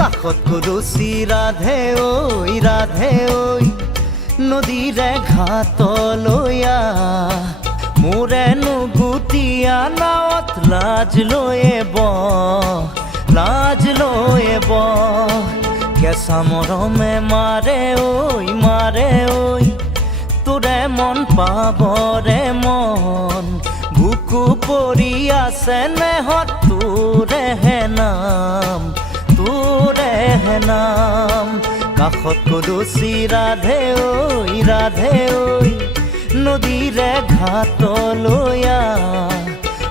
কাষত কলচি ৰাধে ঐ নদীৰে ঘাটলৈ মোৰেনো গুটিয়া নাৱত লাজ লৈয়ে কেঁচা মৰমে মাৰে ঐ তোৰে মন পাবৰে মন বুকু পৰি আছে নেহত তোৰেহে নাম কাষত কলচি ৰাধে ঐ নদীৰে ঘাটলৈ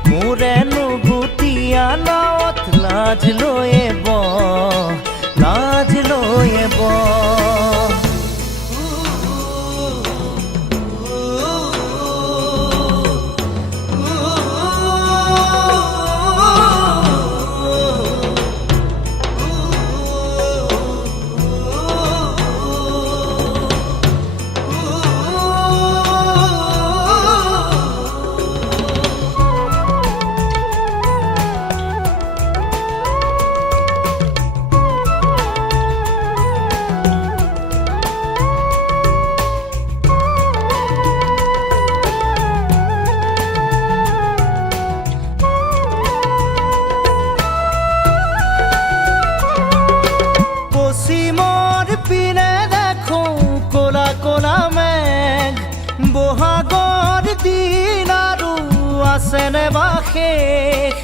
মোৰেনো গুটিয়া নাৱত লাজ লৈয়ে বহাগৰ দিন আৰু আছেনে বা শেষ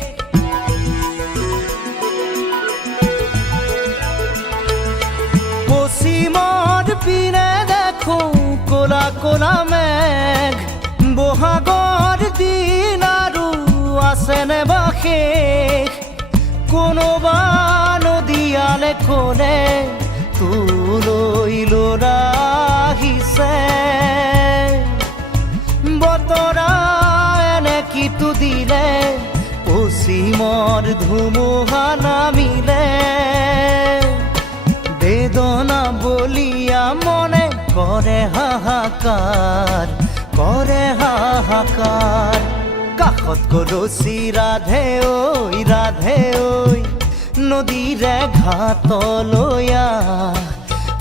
পশ্চিমৰ পিনে দেখো ক'লা ক'লা মেঘ বহাগৰ দিন আৰু আছেনে বা শেষ কোনোবা নদীয়ালে কোনে তোলৈ ল'ৰা আহিছে বতৰা এনে কিটো দিলে পশ্চিমৰ ধুমুহা নামিলে বেদনা বলিয়া মনে কৰে হাহাকাৰ কাষত কলচি ৰাধে ঐ নদীৰে ঘাটলৈ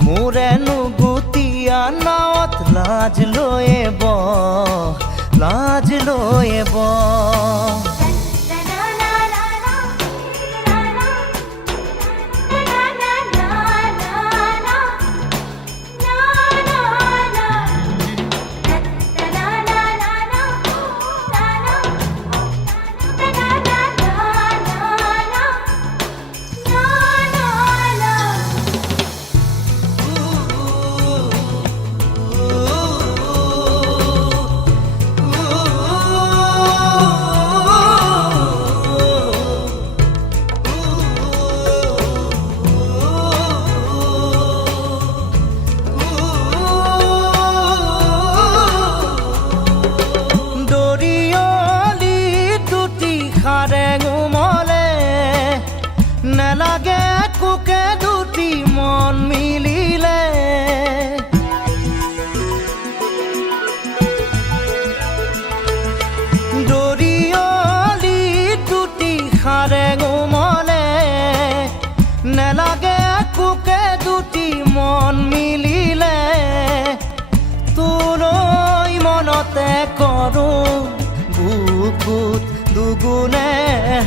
মোৰেনো গুটিয়া নাৱত লাজ লৈয়ে নেলাগে কোকে দুটি মন মিলিলে দৰিয়লি দুটি খাৰে গোমলে নেলাগে কোকে দুটি মন মিলিলে তোলৈ মনতে কৰো বুকুত দুগুণে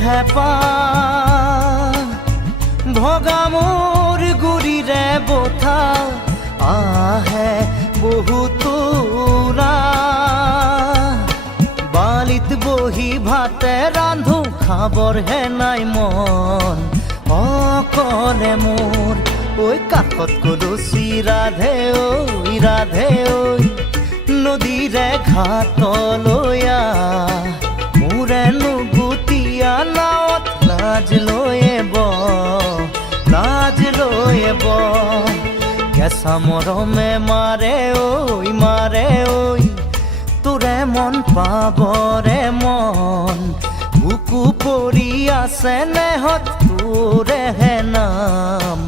হেঁপাহ ভগা মোৰ গুৰিৰে বঠা আহে বহুতো বালিত বহি ভাতে ৰান্ধো খাবৰ হে নাই মন অকলে মোৰ ঐ কাষত কলচি ৰাধে ঐ নদীৰে ঘাটলৈ মোৰেনো গুটিয়া নাৱত লাজ লৈয়ে কেঁচা মৰমে মাৰে ঐ তোৰে মন পাবৰে মন বুকু পৰি আছে নেহত তোৰেহে নাম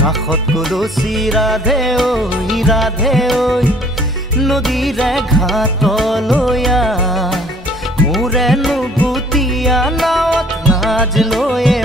কাষত কলচি ৰাধে ঐ নদীৰে ঘাটলৈ মোৰেনো গুটিয়া নাৱত লাজ লৈয়ে